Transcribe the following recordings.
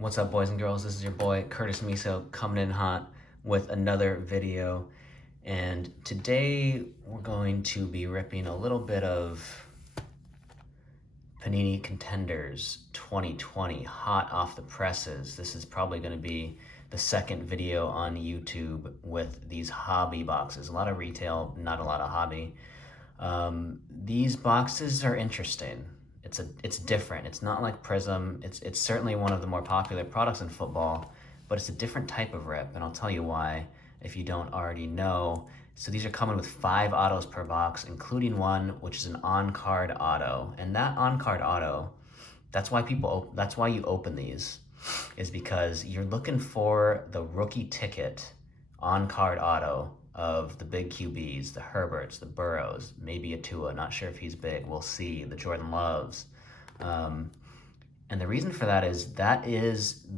What's up, boys and girls? This is your boy Curtis Miso coming in hot with another video. And today we're going to be ripping a little bit of Panini Contenders 2020 hot off the presses. This is probably going to be the second video on YouTube with these hobby boxes. A lot of retail, not a lot of hobby. These boxes are interesting. It's different. It's not like Prism. It's certainly one of the more popular products in football, but it's a different type of rip, and I'll tell you why if you don't already know. So these are coming with 5 autos per box, including one which is an on-card auto. And that on-card auto, that's why you open these, is because you're looking for the rookie ticket on-card auto of the big QBs, the Herberts, the Burrows, maybe a Tua, not sure if he's big, we'll see, the Jordan Loves. And the reason for that is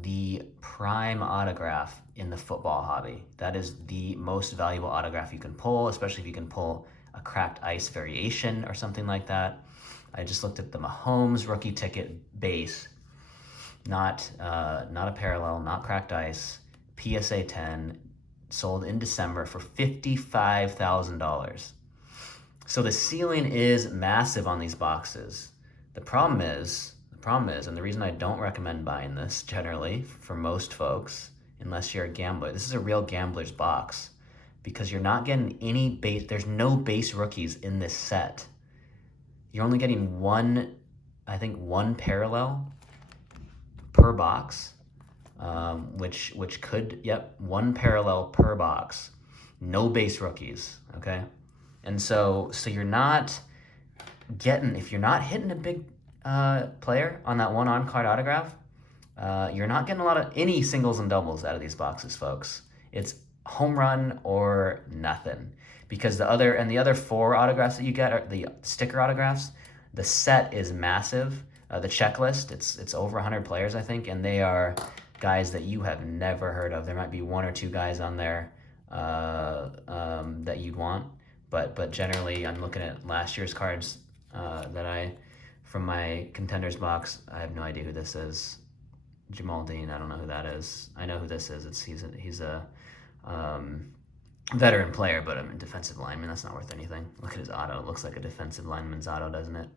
the prime autograph in the football hobby. That is the most valuable autograph you can pull, especially if you can pull a cracked ice variation or something like that. I just looked at the Mahomes rookie ticket base, not a parallel, not cracked ice, PSA 10, sold in December for $55,000. So the ceiling is massive on these boxes. The problem is, and the reason I don't recommend buying this generally for most folks, unless you're a gambler, this is a real gambler's box, because you're not getting any base, there's no base rookies in this set. You're only getting one parallel per box. Which could, one parallel per box, no base rookies, okay? And so you're not getting, if you're not hitting a big player on that one on-card autograph, you're not getting any singles and doubles out of these boxes, folks. It's home run or nothing, because the other 4 autographs that you get are the sticker autographs. The set is massive. The checklist, it's over 100 players, I think, and they are guys that you have never heard of. There might be 1 or 2 guys on there that you'd want, but generally I'm looking at last year's cards from my Contenders box. I have no idea who this is. Jamal Dean, I don't know who that is. I know who this is. He's a veteran player, but I'm a defensive lineman. That's not worth anything. Look at his auto. It looks like a defensive lineman's auto, doesn't it?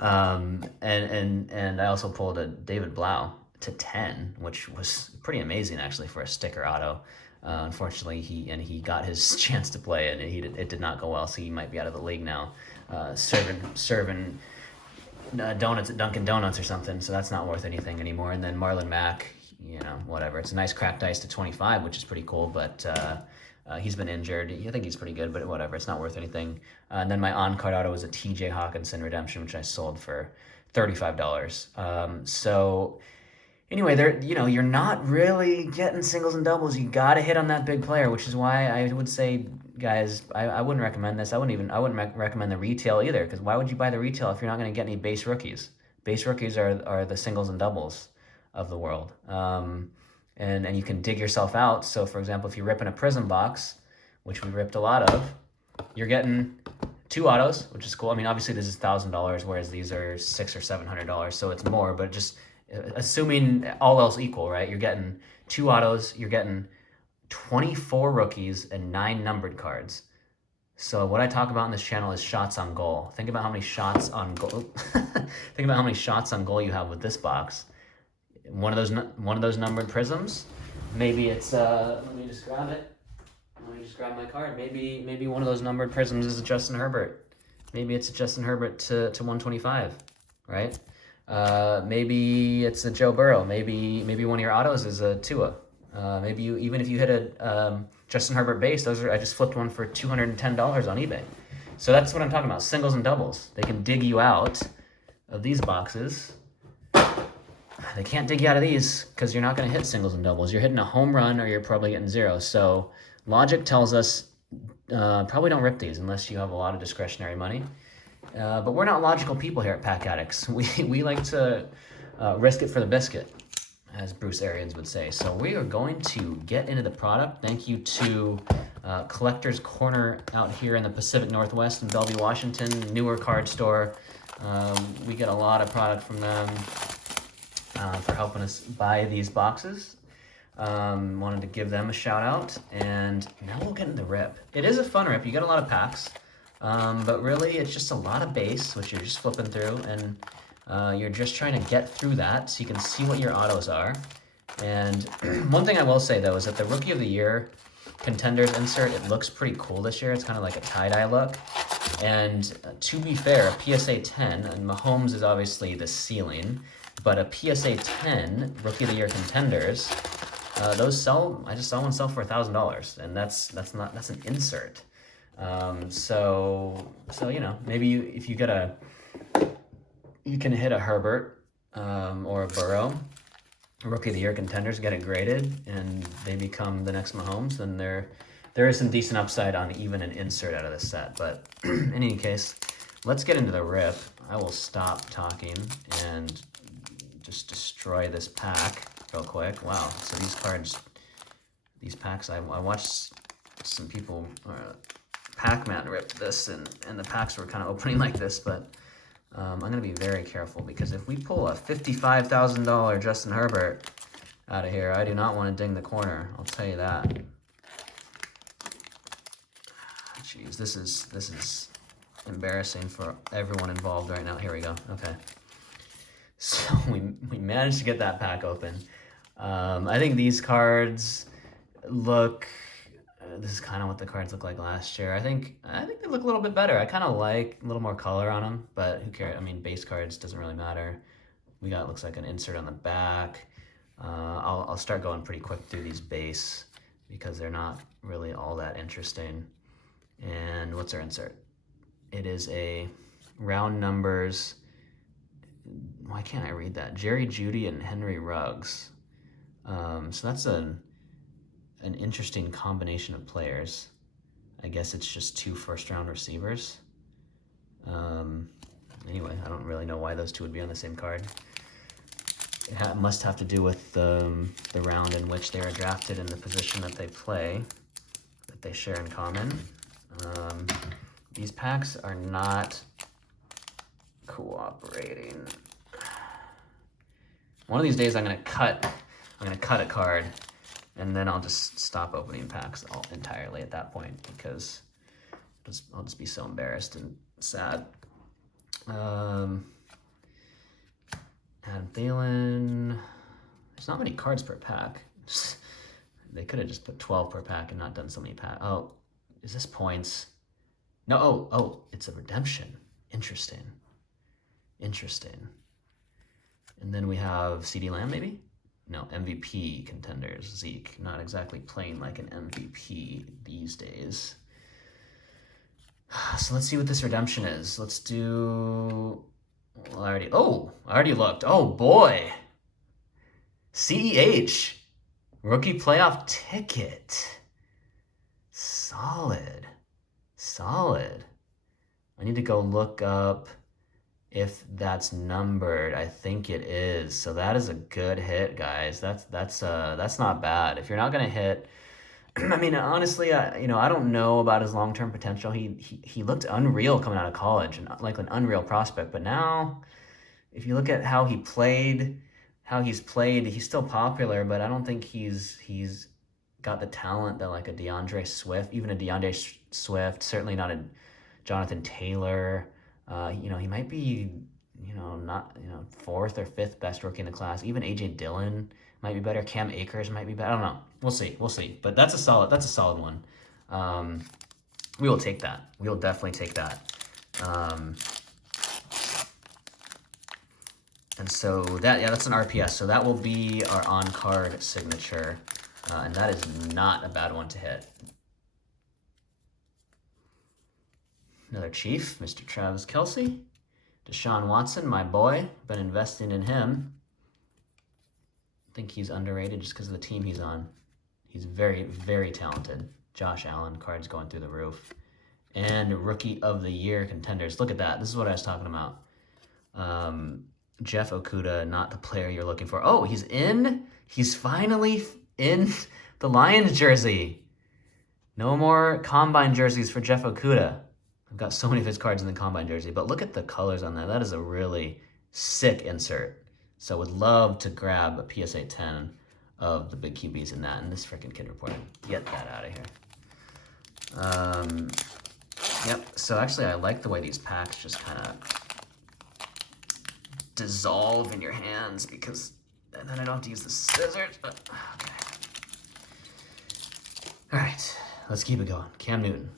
And I also pulled a David Blau to 10, which was pretty amazing actually for a sticker auto. Unfortunately, he got his chance to play, and it did not go well, so he might be out of the league now, serving donuts at Dunkin' Donuts or something. So that's not worth anything anymore. And then Marlon Mack, whatever. It's a nice cracked ice to 25, which is pretty cool, but he's been injured. I think he's pretty good, but whatever. It's not worth anything. And then my on-card auto was a TJ Hawkinson redemption, which I sold for $35. So anyway, you're not really getting singles and doubles. You got to hit on that big player, which is why I would say, guys, I wouldn't recommend this. I wouldn't recommend the retail either, because why would you buy the retail if you're not going to get any base rookies? Base rookies are the singles and doubles of the world. And you can dig yourself out. So for example, if you're ripping a Prism box, which we ripped a lot of, you're getting 2 autos, which is cool. I mean, obviously this is $1,000, whereas these are $600 or $700, so it's more, but just assuming all else equal, right? You're getting 2 autos, you're getting 24 rookies and 9 numbered cards. So what I talk about in this channel is shots on goal. Think about how many shots on goal. Think about how many shots on goal you have with this box. One of those numbered prisms. Maybe it's let me just grab it. Let me just grab my card. Maybe one of those numbered prisms is a Justin Herbert. Maybe it's a Justin Herbert to 125, right? Maybe it's a Joe Burrow. Maybe one of your autos is a Tua. Maybe even if you hit a Justin Herbert base, I just flipped one for $210 on eBay. So that's what I'm talking about, singles and doubles. They can dig you out of these boxes. They can't dig you out of these because you're not going to hit singles and doubles. You're hitting a home run or you're probably getting 0. So logic tells us probably don't rip these unless you have a lot of discretionary money. But we're not logical people here at Pack Addicts. We like to risk it for the biscuit, as Bruce Arians would say. So we are going to get into the product. Thank you to Collector's Corner out here in the Pacific Northwest in Bellevue, Washington, newer card store. We get a lot of product from them. for helping us buy these boxes. Wanted to give them a shout out, and now we'll get into the rip. It is a fun rip. You get a lot of packs, but really it's just a lot of base, which you're just flipping through, and you're just trying to get through that so you can see what your autos are. And one thing I will say though is that the Rookie of the Year Contenders insert, it looks pretty cool this year. It's kind of like a tie-dye look. And to be fair, a PSA 10, and Mahomes is obviously the ceiling, but a PSA 10 Rookie of the Year Contenders, those sell. I just saw one sell for $1,000, and that's an insert. So you know, maybe if you get you can hit a Herbert or a Burrow, Rookie of the Year Contenders, get it graded, and they become the next Mahomes, then there is some decent upside on even an insert out of this set. But in any case, let's get into the rip. I will stop talking and just destroy this pack real quick. Wow, so these packs, I watched some people, Pac-Man rip this, and the packs were kind of opening like this, but I'm going to be very careful, because if we pull a $55,000 Justin Herbert out of here, I do not want to ding the corner. I'll tell you that. Jeez, this is embarrassing for everyone involved right now. Here we go. Okay. So we managed to get that pack open. I think these cards look... this is kind of what the cards look like last year. I think they look a little bit better. I kind of like a little more color on them, but who cares? I mean, base cards doesn't really matter. We got, looks like, an insert on the back. I'll start going pretty quick through these base because they're not really all that interesting. And what's our insert? It is a round numbers. Why can't I read that? Jerry Jeudy and Henry Ruggs. So that's an interesting combination of players. I guess it's just 2 first-round receivers. Anyway, I don't really know why those two would be on the same card. It must have to do with the round in which they are drafted and the position that they play, that they share in common. These packs are not cooperating. One of these days I'm gonna cut a card, and then I'll just stop opening packs entirely at that point, because I'll just be so embarrassed and sad. Adam Thielen. There's not many cards per pack. They could have just put 12 per pack and not done so many packs. Oh, is this points? No, oh, it's a redemption. Interesting. And then we have CD Lamb, maybe? No, MVP Contenders, Zeke. Not exactly playing like an MVP these days. So let's see what this redemption is. Let's do... Well, I already looked. Oh, boy. CEH. Rookie playoff ticket. Solid. I need to go look up if that's numbered. I think it is. So that is a good hit, guys. That's not bad. If you're not gonna hit, I mean, honestly, I don't know about his long-term potential. He looked unreal coming out of college, and like an unreal prospect. But now, if you look at how he's played, he's still popular. But I don't think he's got the talent that like a DeAndre Swift, even a DeAndre Swift, certainly not a Jonathan Taylor. He might be, not, 4th or 5th best rookie in the class. Even AJ Dillon might be better. Cam Akers might be better. I don't know. We'll see. But that's a solid one. We will take that. We will definitely take that. And so that's an RPS. So that will be our on-card signature. And that is not a bad one to hit. Another Chief, Mr. Travis Kelce. Deshaun Watson, my boy. Been investing in him. I think he's underrated just because of the team he's on. He's very, very talented. Josh Allen, cards going through the roof. And Rookie of the Year Contenders. Look at that. This is what I was talking about. Jeff Okudah, not the player you're looking for. Oh, he's in. He's finally in the Lions jersey. No more Combine jerseys for Jeff Okudah. I've got so many of his cards in the Combine jersey, but look at the colors on that. That is a really sick insert. So would love to grab a PSA 10 of the big QBs in that. And this freaking kid reported. Get that out of here. Yep, so actually I like the way these packs just kind of dissolve in your hands because and then I don't have to use the scissors, but okay. All right, let's keep it going. Cam Newton.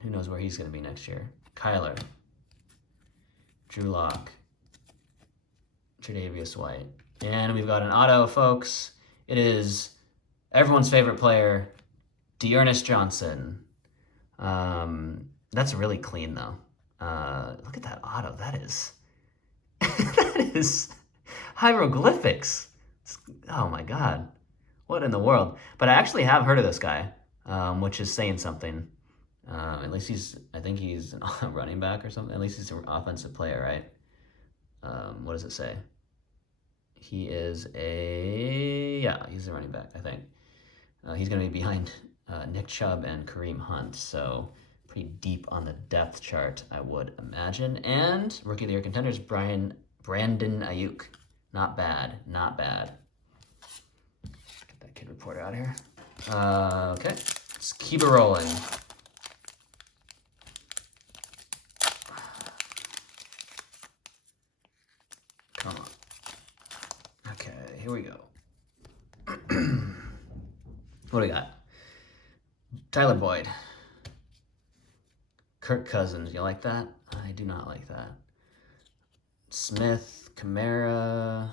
Who knows where he's going to be next year? Kyler. Drew Lock. Tre'Davious White. And we've got an auto, folks. It is everyone's favorite player, Dearness Johnson. That's really clean, though. Look at that auto. That is... that is hieroglyphics. Oh, my God. What in the world? But I actually have heard of this guy, which is saying something. At least I think he's a running back or something. At least he's an offensive player, right? What does it say? He is he's a running back, I think. He's going to be behind Nick Chubb and Kareem Hunt, so pretty deep on the depth chart, I would imagine. And Rookie of the Year contenders, Brandon Ayuk. Not bad, not bad. Get that kid reporter out of here. Okay, let's keep it rolling. Come on. Okay, here we go. What do we got? Tyler Boyd. Kirk Cousins, you like that? I do not like that. Smith, Kamara,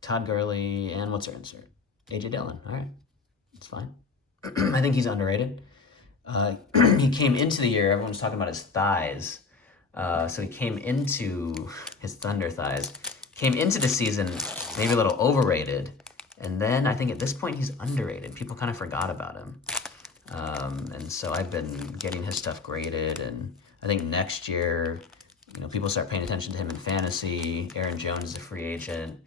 Todd Gurley, and what's our insert? AJ Dillon. All right, it's fine. I think he's underrated. He came into the year, everyone was talking about his thighs. So he came into his Thunder thighs, came into the season maybe a little overrated. And then I think at this point he's underrated. People kind of forgot about him. And so I've been getting his stuff graded. And I think next year, people start paying attention to him in fantasy. Aaron Jones is a free agent.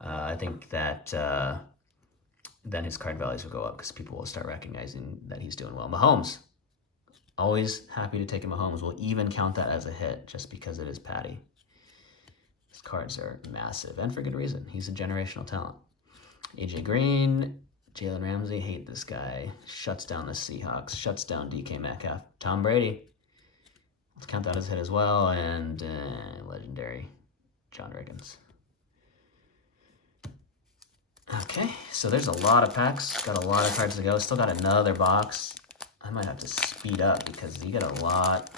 I think that then his card values will go up because people will start recognizing that he's doing well. Mahomes. Always happy to take a Mahomes. We'll even count that as a hit just because it is Patty. His cards are massive, and for good reason. He's a generational talent. AJ Green, Jalen Ramsey, hate this guy. Shuts down the Seahawks, shuts down DK Metcalf. Tom Brady, let's count that as a hit as well, and legendary John Riggins. Okay, so there's a lot of packs. Got a lot of cards to go. Still got another box. I might have to speed up because you get a lot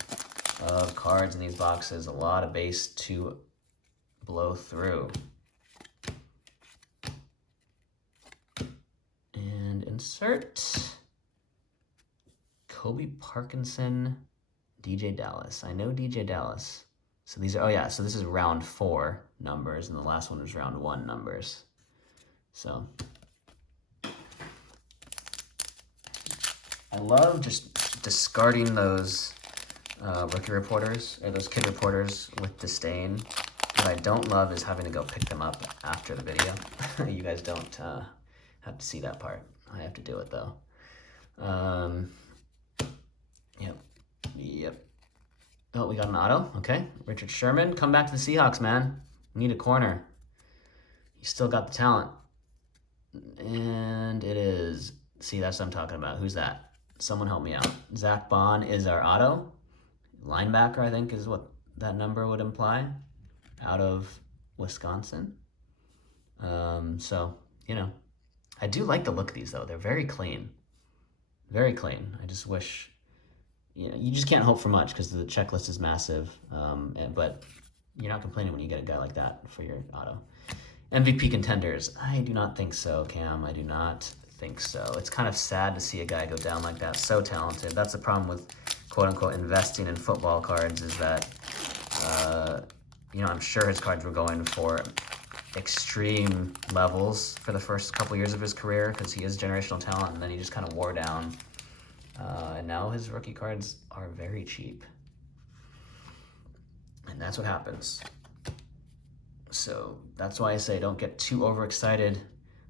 of cards in these boxes, a lot of base to blow through. And insert Kobe Parkinson, DJ Dallas. I know DJ Dallas. So these are, so this is round 4 numbers, and the last one was round 1 numbers. So I love just discarding those rookie reporters, or those kid reporters with disdain. What I don't love is having to go pick them up after the video. You guys don't have to see that part. I have to do it, though. Yep. Oh, we got an auto. Okay. Richard Sherman, come back to the Seahawks, man. We need a corner. You still got the talent. And it is... See, that's what I'm talking about. Who's that? Someone help me out. Zach Bond is our auto. Linebacker, I think, is what that number would imply. Out of Wisconsin. So, I do like the look of these, though. They're very clean. Very clean. I just wish... you just can't hope for much because the checklist is massive. But you're not complaining when you get a guy like that for your auto. MVP contenders. I do not think so, Cam. I do not think so. It's kind of sad to see a guy go down like that. So talented. That's the problem with quote-unquote investing in football cards is that, I'm sure his cards were going for extreme levels for the first couple years of his career because he is generational talent, and then he just kind of wore down. And now his rookie cards are very cheap. And that's what happens. So that's why I say don't get too overexcited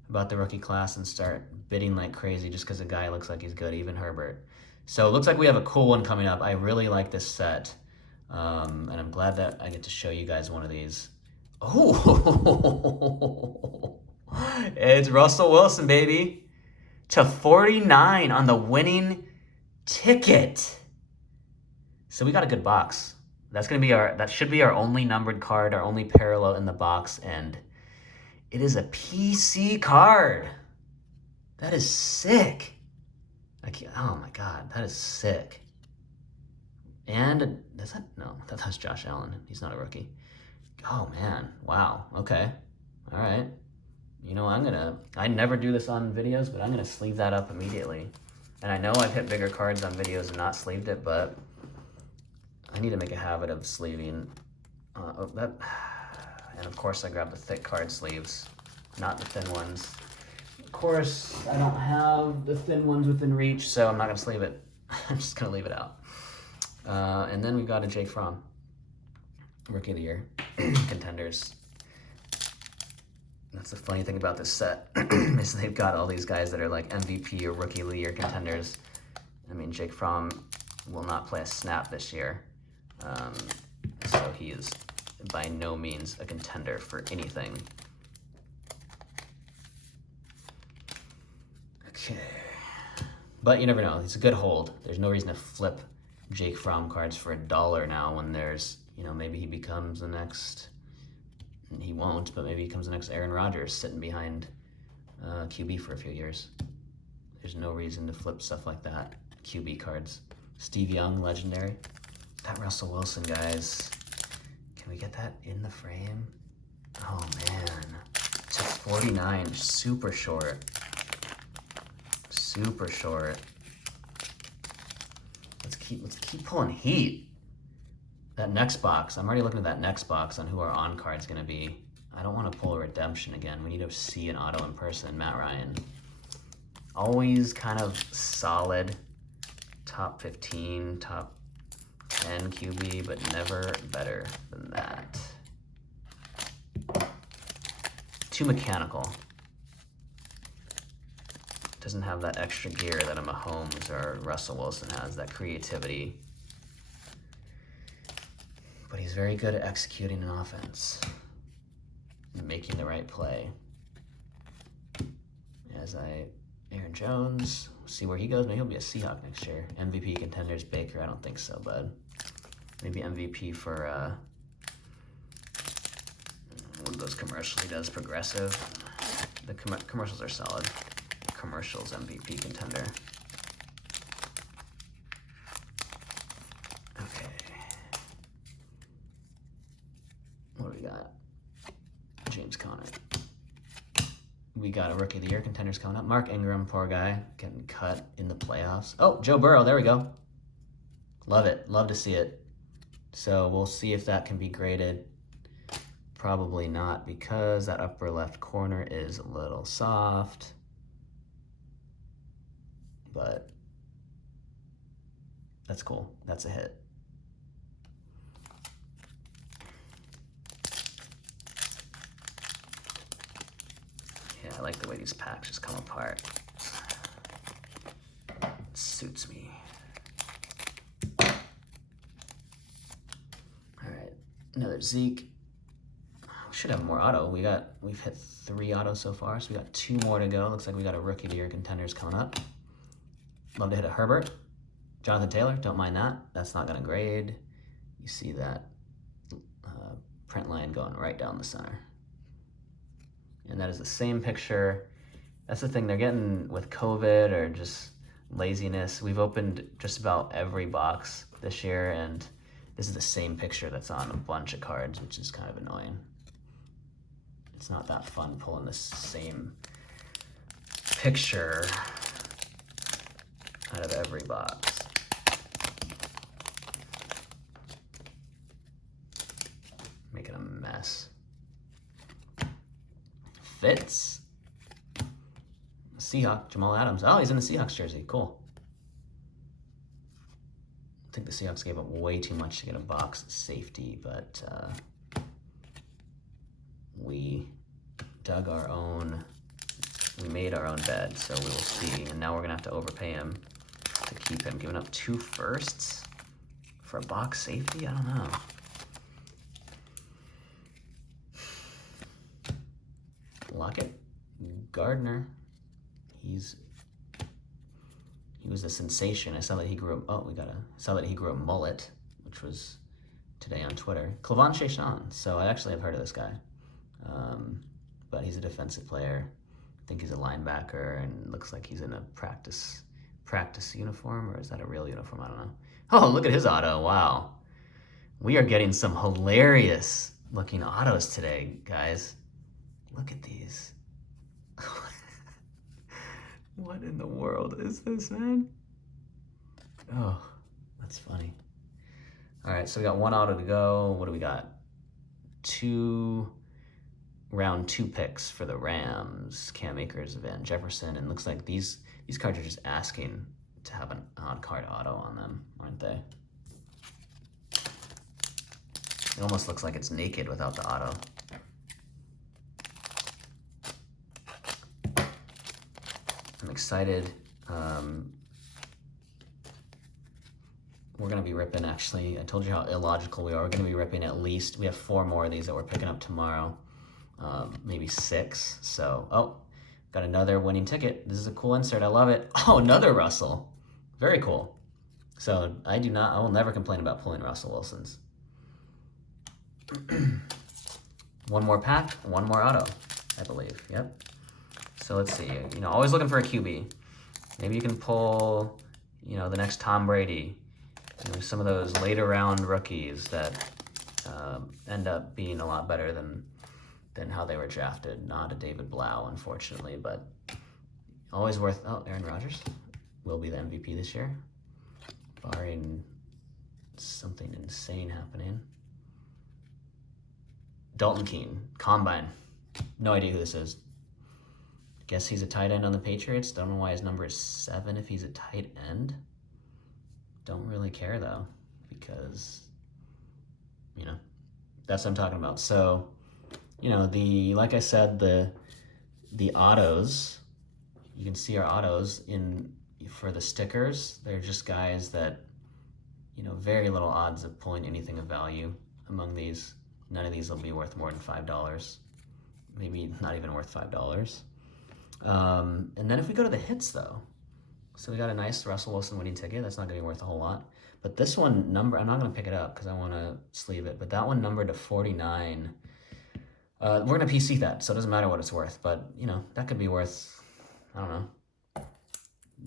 about the rookie class and start bidding like crazy just because a guy looks like he's good, even Herbert. So it looks like we have a cool one coming up. I really like this set. And I'm glad that I get to show you guys one of these. Oh, it's Russell Wilson, baby. To 49 on the winning ticket. So we got a good box. That should be our only numbered card, our only parallel in the box, and it is a PC card. That is sick. Oh my God, that is sick. And is that, no, that's Josh Allen. He's not a rookie. Oh man, wow, okay, all right. You know, I never do this on videos, but I'm gonna sleeve that up immediately. And I know I've hit bigger cards on videos and not sleeved it, but I need to make a habit of sleeving that. And of course I grab the thick card sleeves, not the thin ones. Of course, I don't have the thin ones within reach, so I'm not gonna sleeve it. I'm just gonna leave it out. And then we've got a Jake Fromm, Rookie of the Year, Contenders. That's the funny thing about this set, is they've got all these guys that are like MVP or Rookie of the Year contenders. I mean, Jake Fromm will not play a snap this year, so he is by no means a contender for anything. Okay, but you never know. It's a good hold. There's no reason to flip Jake Fromm cards for $1 now when there's, you know, maybe he becomes the next. He won't, but maybe he becomes the next Aaron Rodgers sitting behind QB for a few years. There's no reason to flip stuff like that. QB cards. Steve Young, legendary. That Russell Wilson, guys. Can we get that in the frame? Oh man. To 49, super short. Super short. Let's keep pulling heat. That next box, I'm already looking at that next box on who our on card's gonna be. I don't want to pull a redemption again. We need to see an auto in person. Matt Ryan. Always kind of solid top 15, top 10 QB, but never better than that. Too mechanical. Doesn't have that extra gear that a Mahomes or Russell Wilson has, that creativity. But he's very good at executing an offense and making the right play. Aaron Jones, see where he goes. Maybe he'll be a Seahawk next year. MVP contenders, Baker, I don't think so, bud. Maybe MVP for one of those commercials he does, Progressive. The commercials are solid. Commercials MVP contender. Okay. What do we got? James Conner. We got a Rookie of the Year contenders coming up. Mark Ingram, poor guy, getting cut in the playoffs. Oh, Joe Burrow, there we go. Love it, love to see it. So we'll see if that can be graded. Probably not, because that upper left corner is a little soft. But that's cool, that's a hit. Yeah, I like the way these packs just come apart. It suits me. All right, another Zeke. We should have more auto. We've hit 3 autos so far, so we got 2 more to go. Looks like we got a Rookie of the Year contenders coming up. Love to hit a Herbert. Jonathan Taylor, don't mind that. That's not gonna grade. You see that print line going right down the center. And that is the same picture. That's the thing, they're getting with COVID or just laziness. We've opened just about every box this year, and this is the same picture that's on a bunch of cards, which is kind of annoying. It's not that fun pulling the same picture out of every box. Making a mess. Fitz. Seahawk, Jamal Adams. Oh, he's in the Seahawks jersey. Cool. I think the Seahawks gave up way too much to get a box safety, but we dug our own, we made our own bed, so we will see. And now we're gonna have to overpay him to keep him. Giving up 2 firsts for a box safety? I don't know. Lockett, Gardner. He was a sensation. I saw that he grew a mullet, which was today on Twitter. Clavon Chaisson. So I actually have heard of this guy, but he's a defensive player. I think he's a linebacker, and looks like he's in a practice uniform, or is that a real uniform? I don't know. Oh, look at his auto! Wow, we are getting some hilarious looking autos today, guys. Look at these. What in the world is this, man? Oh, that's funny. All right, so we got one auto to go. What do we got? Round two picks for the Rams. Cam Akers, Van Jefferson, and looks like these cards are just asking to have an odd card auto on them, aren't they? It almost looks like it's naked without the auto. I'm excited. We're going to be ripping, actually. I told you how illogical we are. We're going to be ripping at least, we have 4 more of these that we're picking up tomorrow. Maybe 6. So, oh, got another winning ticket. This is a cool insert. I love it. Oh, another Russell. Very cool. So I will never complain about pulling Russell Wilson's. One more pack, one more auto, I believe. Yep. So let's see. Always looking for a QB. Maybe you can pull, the next Tom Brady. Some of those later round rookies that end up being a lot better than how they were drafted. Not a David Blau, unfortunately, but always worth. Oh, Aaron Rodgers will be the MVP this year, barring something insane happening. Dalton Keene, Combine. No idea who this is. Guess he's a tight end on the Patriots. Don't know why his number is 7 if he's a tight end. Don't really care though, because, that's what I'm talking about. So, like I said, the autos, you can see our autos for the stickers. They're just guys that, very little odds of pulling anything of value among these. None of these will be worth more than $5. Maybe not even worth $5. And then if we go to the hits though, so we got a nice Russell Wilson winning ticket. That's not going to be worth a whole lot. But this one I'm not going to pick it up because I want to sleeve it. But that one numbered to 49. We're going to PC that, so it doesn't matter what it's worth. But, that could be worth, I don't know,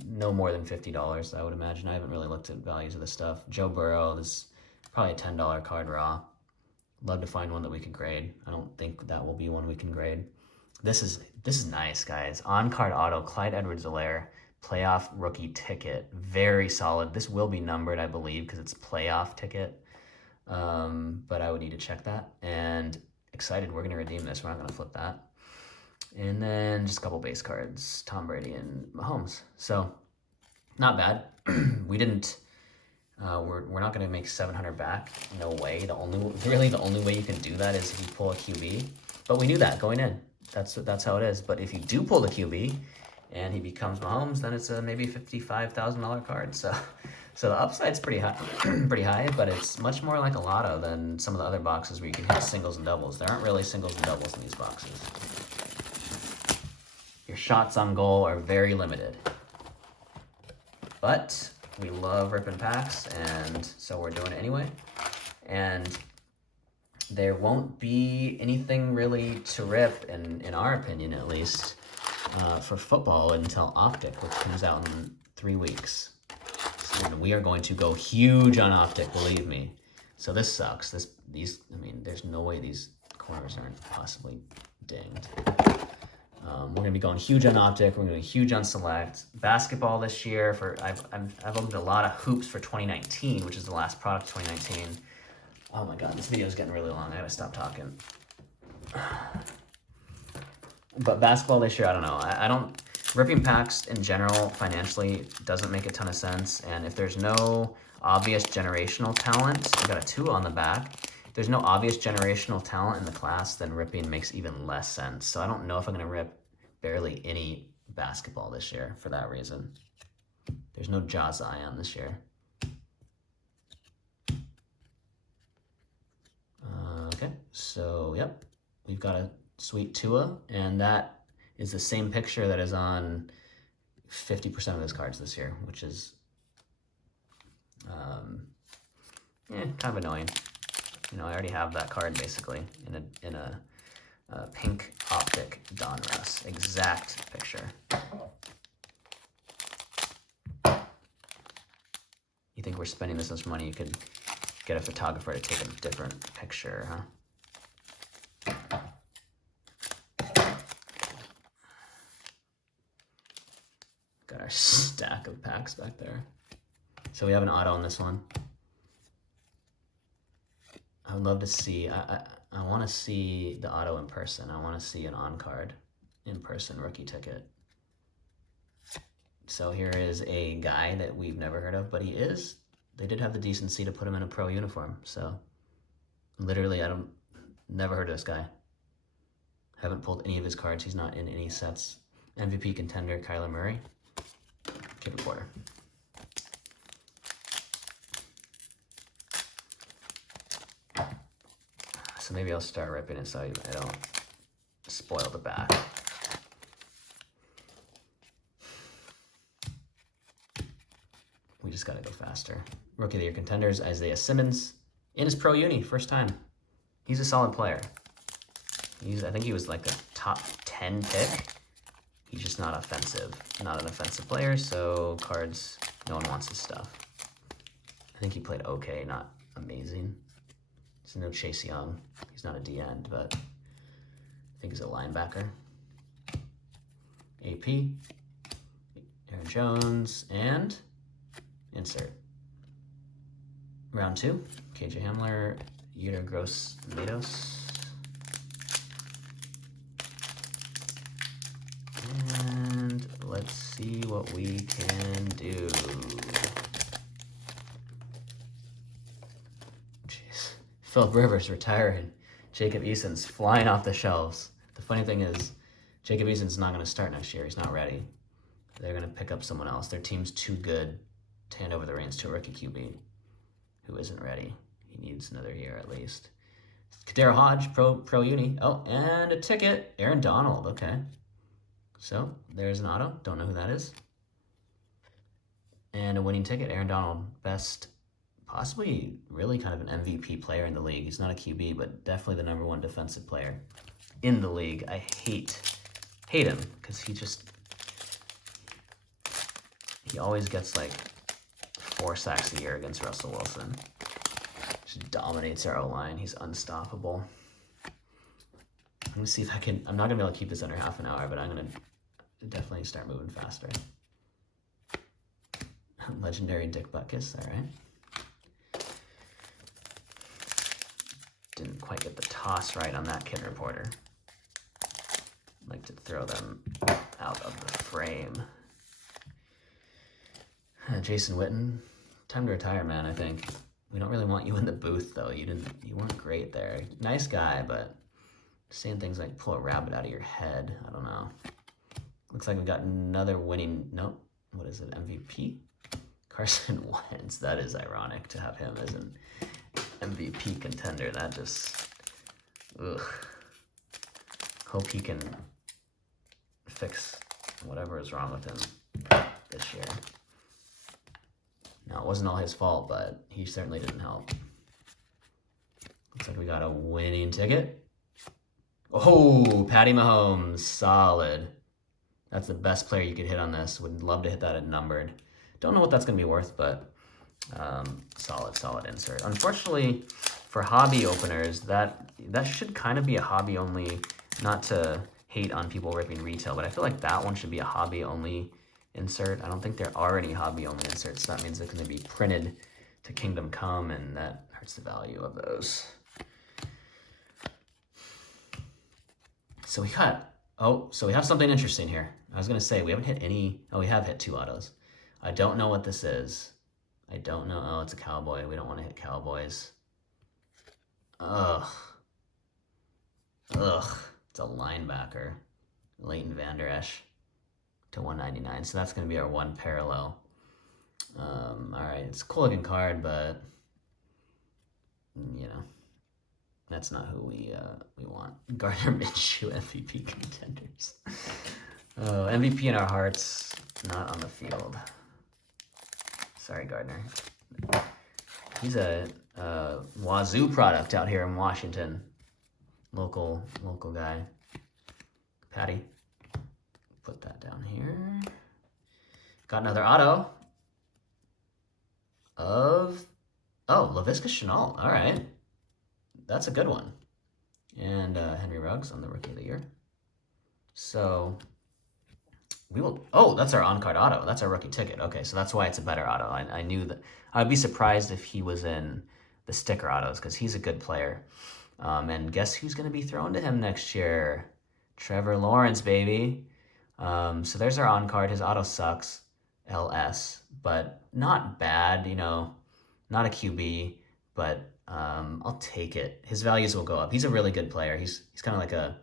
no more than $50, I would imagine. I haven't really looked at values of this stuff. Joe Burrow is probably a $10 card raw. Love to find one that we could grade. I don't think that will be one we can grade. This is nice, guys. On-card auto, Clyde Edwards-Helaire, playoff rookie ticket. Very solid. This will be numbered, I believe, because it's a playoff ticket. But I would need to check that. And excited, we're going to redeem this. We're not going to flip that. And then just a couple base cards, Tom Brady and Mahomes. So, not bad. We didn't... we're not going to make 700 back. No way. The only way you can do that is if you pull a QB. But we knew that going in. That's how it is. But if you do pull the QB and he becomes Mahomes, then it's a maybe $55,000 card. So the upside's pretty high, but it's much more like a lotto than some of the other boxes where you can hit singles and doubles. There aren't really singles and doubles in these boxes. Your shots on goal are very limited. But we love ripping packs, and so we're doing it anyway. And there won't be anything really to rip, in our opinion at least, for football until Optic, which comes out in 3 weeks. And we are going to go huge on Optic, believe me. So this sucks. There's no way these corners aren't possibly dinged. We're going to be going huge on Optic. We're going to be huge on Select. Basketball this year, I've looked at a lot of hoops for 2019, which is the last product of 2019. Oh my god, this video is getting really long. I gotta stop talking. But basketball this year, I don't know. Ripping packs in general, financially, doesn't make a ton of sense. And if there's no obvious generational talent, we got a 2 on the back. If there's no obvious generational talent in the class, then ripping makes even less sense. So I don't know if I'm gonna rip barely any basketball this year for that reason. There's no Ja Zion this year. Okay, so yep, we've got a Sweet Tua, and that is the same picture that is on 50% of his cards this year, which is kind of annoying. You know, I already have that card basically in a pink optic Donruss, exact picture. You think we're spending this much money, you could get a photographer to take a different picture, huh? Got our stack of packs back there. So we have an auto on this one. I would love to see, I want to see the auto in person. I want to see an on-card in-person rookie ticket. So here is a guy that we've never heard of, but they did have the decency to put him in a pro uniform. So literally, never heard of this guy. Haven't pulled any of his cards. He's not in any sets. MVP contender, Kyler Murray. Kid reporter. So maybe I'll start ripping it so I don't spoil the back. We just gotta go faster. Rookie of the Year contenders, Isaiah Simmons. In his pro uni, first time. He's a solid player. I think he was like a top 10 pick. He's just not offensive. Not an offensive player, so cards, no one wants his stuff. I think he played okay, not amazing. There's no Chase Young. He's not a D-end, but I think he's a linebacker. AP, Aaron Jones, and insert. Round 2, KJ Hamler, Yetur Gross-Matos. And let's see what we can do. Jeez. Philip Rivers retiring. Jacob Eason's flying off the shelves. The funny thing is, Jacob Eason's not going to start next year. He's not ready. They're going to pick up someone else. Their team's too good to hand over the reins to a rookie QB who isn't ready. He needs another year at least. Kadera Hodge, pro uni. Oh, and a ticket. Aaron Donald. Okay. So there's an auto. Don't know who that is. And a winning ticket. Aaron Donald, best, possibly really kind of an MVP player in the league. He's not a QB, but definitely the #1 defensive player in the league. I hate him because he always gets like 4 sacks a year against Russell Wilson. Just dominates our O-line. He's unstoppable. I'm gonna see if I can. I'm not gonna be able to keep this under half an hour, but I'm gonna definitely start moving faster. Legendary Dick Butkus, all right. Didn't quite get the toss right on that kid reporter. Like to throw them out of the frame. Jason Witten, time to retire, man. I think we don't really want you in the booth though. You weren't great there. Nice guy, but saying things like pull a rabbit out of your head. I don't know. Looks like we got another winning. Nope. What is it? MVP? Carson Wentz. That is ironic to have him as an MVP contender. That just, ugh. Hope he can fix whatever is wrong with him this year. Now, it wasn't all his fault, but he certainly didn't help. Looks like we got a winning ticket. Oh, Patty Mahomes, solid. That's the best player you could hit on this. Would love to hit that at numbered. Don't know what that's going to be worth, but solid insert. Unfortunately, for hobby openers, that should kind of be a hobby only, not to hate on people ripping retail, but I feel like that one should be a hobby only insert. I don't think there are any hobby only inserts. That means they're going to be printed to Kingdom Come, and that hurts the value of those. So we have something interesting here. I was going to say, we haven't hit any. Oh, we have hit 2 autos. I don't know what this is. I don't know. Oh, it's a Cowboy. We don't want to hit Cowboys. Ugh. It's a linebacker. Leighton Vander Esch to 199. So that's going to be our one parallel. All right. It's a cool looking card, but, you know, That's not who we want. Gardner Minshew MVP contenders. Oh, MVP in our hearts, not on the field. Sorry, Gardner. He's a Wazoo product out here in Washington. Local guy. Patty, put that down here. Got another auto of, Laviska Shenault. All right. That's a good one. And Henry Ruggs on the Rookie of the Year. So we will, that's our on-card auto. That's our rookie ticket. Okay, so that's why it's a better auto. I knew that. I'd be surprised if he was in the sticker autos because he's a good player. And guess who's going to be thrown to him next year? Trevor Lawrence, baby. So there's our on-card. His auto sucks, LS, but not bad, not a QB, but I'll take it. His values will go up. He's a really good player. He's kind of like a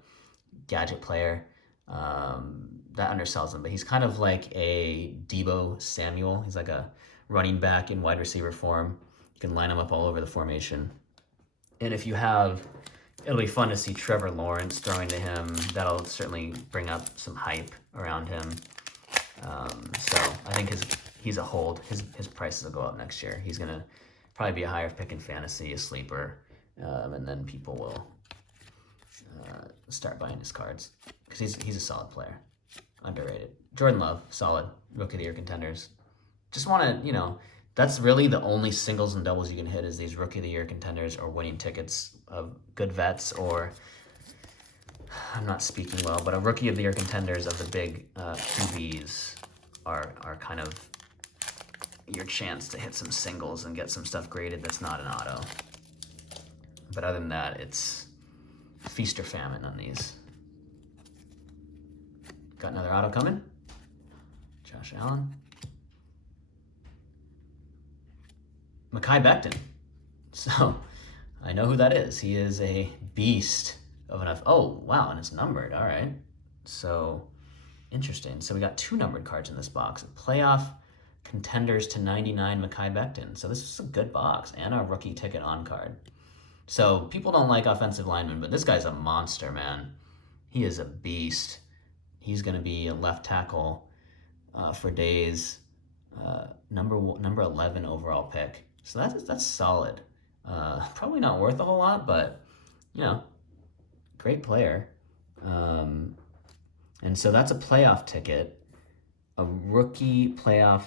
gadget player. That undersells him, but he's kind of like a Deebo Samuel. He's like a running back in wide receiver form. You can line him up all over the formation. And if you have, it'll be fun to see Trevor Lawrence throwing to him. That'll certainly bring up some hype around him. So I think he's a hold. His prices will go up next year. He's gonna probably be a higher pick in fantasy, a sleeper, and then people will start buying his cards because he's a solid player. Underrated. Jordan Love, solid. Rookie of the Year contenders. Just want to, that's really the only singles and doubles you can hit is these Rookie of the Year contenders or winning tickets of good vets or, I'm not speaking well, but a Rookie of the Year contenders of the big QBs are kind of your chance to hit some singles and get some stuff graded that's not an auto. But other than that, it's feast or famine on these. Got another auto coming. Josh Allen. Mekhi Becton. So I know who that is. He is a beast of enough. Oh, wow, and it's numbered. All right. So interesting. So we got 2 numbered cards in this box. Playoff Contenders to 99 Mekhi Becton. So this is a good box and a rookie ticket on card. So people don't like offensive linemen, but this guy's a monster, man. He is a beast. He's going to be a left tackle for days. Number 11 overall pick. So that's solid. Probably not worth a whole lot, but great player. And so that's a playoff ticket, a rookie playoff.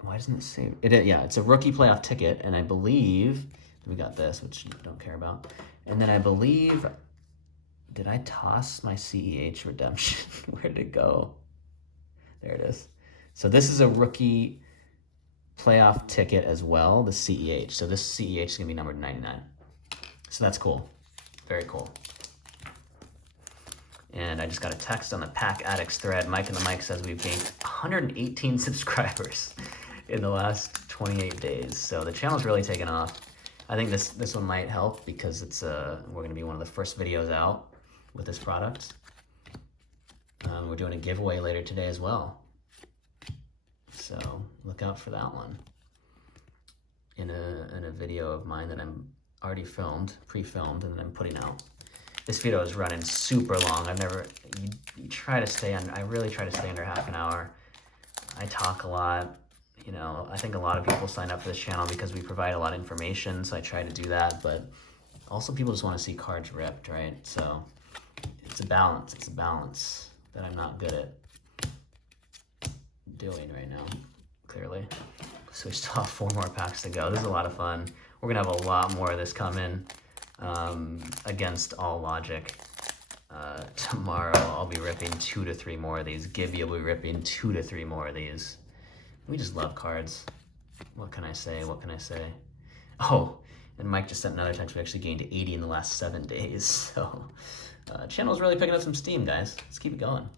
Why doesn't it say it? Yeah, it's a rookie playoff ticket, and I believe we got this, which you don't care about. And then I believe, did I toss my CEH redemption? Where did it go? There it is. So this is a rookie playoff ticket as well, the CEH. So this CEH is going to be numbered 99. So that's cool. Very cool. And I just got a text on the Pack Addicts thread. Mike and the Mike says we've gained 118 subscribers in the last 28 days. So the channel's really taken off. I think this one might help because it's we're going to be one of the first videos out with this product. We're doing a giveaway later today as well. So look out for that one in a video of mine that I'm already pre-filmed, and then I'm putting out. This video is running super long. You try to stay on, I really try to stay under half an hour. I talk a lot. I think a lot of people sign up for this channel because we provide a lot of information, so I try to do that, but also people just want to see cards ripped, right? So it's a balance that I'm not good at doing right now, clearly. So we still have 4 more packs to go. This is a lot of fun. We're gonna have a lot more of this coming. Against all logic. Tomorrow I'll be ripping 2 to 3 more of these. Gibby will be ripping 2 to 3 more of these. We just love cards. What can I say? Oh, and Mike just sent another text. We actually gained 80 in the last 7 days. So channel's really picking up some steam, guys. Let's keep it going.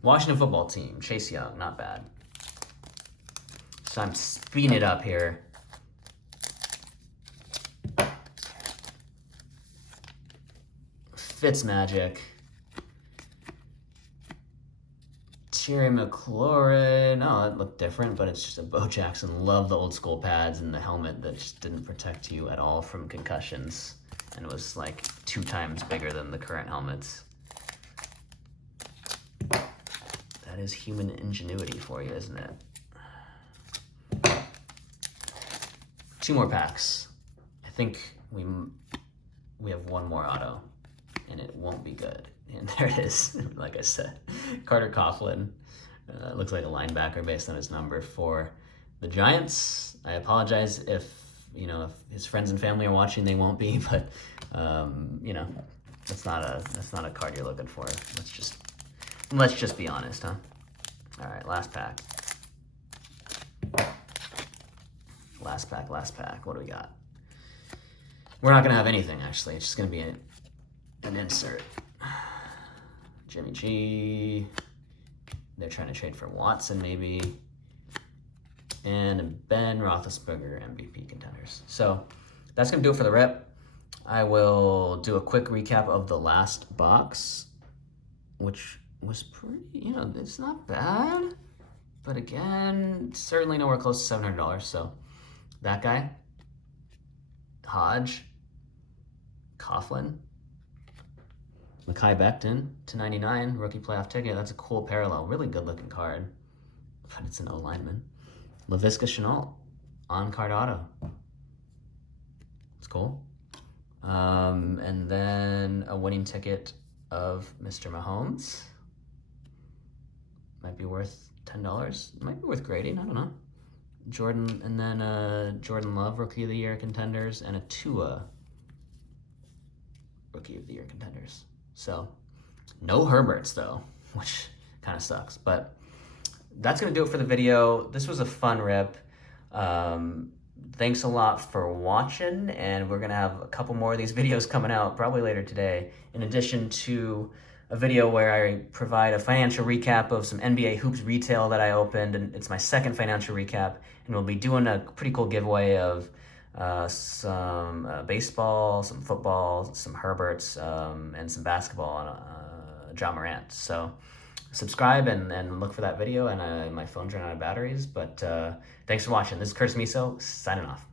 Washington football team. Chase Young, not bad. So I'm speeding it up here. Fitzmagic. Terry McLaurin. No, it looked different, but it's just a Bo Jackson. Love the old school pads and the helmet that just didn't protect you at all from concussions. and it was like 2 times bigger than the current helmets. That is human ingenuity for you, isn't it? 2 more packs. I think we have 1 more auto, and it won't be good. And there it is, like I said. Carter Coughlin, looks like a linebacker based on his number for the Giants. I apologize if his friends and family are watching, they won't be, but that's not a card you're looking for. Let's just be honest, huh? All right, last pack. Last pack. What do we got? We're not gonna have anything, actually. It's just gonna be an insert. Jimmy G. They're trying to trade for Watson, maybe. And Ben Roethlisberger, MVP contenders. So that's gonna do it for the rip. I will do a quick recap of the last box, which was pretty, it's not bad. But again, certainly nowhere close to $700. So that guy, Hodge, Coughlin, Mekhi Becton /99, rookie playoff ticket. That's a cool parallel. Really good looking card, but it's an O lineman. Laviska Shenault, on-card auto. It's cool. And then a winning ticket of Mr. Mahomes. Might be worth $10. Might be worth grading, I don't know. Jordan, and then Jordan Love, Rookie of the Year contenders, and a Tua, Rookie of the Year contenders. So, no Herberts though, which kind of sucks. But that's gonna do it for the video. This was a fun rip. Thanks a lot for watching, and we're gonna have a couple more of these videos coming out probably later today, in addition to a video where I provide a financial recap of some NBA hoops retail that I opened, and it's my second financial recap, and we'll be doing a pretty cool giveaway of some baseball, some football, some Herberts, and some basketball on Ja Morant. So subscribe and look for that video, and my phone's running out of batteries, but thanks for watching. This is Curtis Miso, signing off.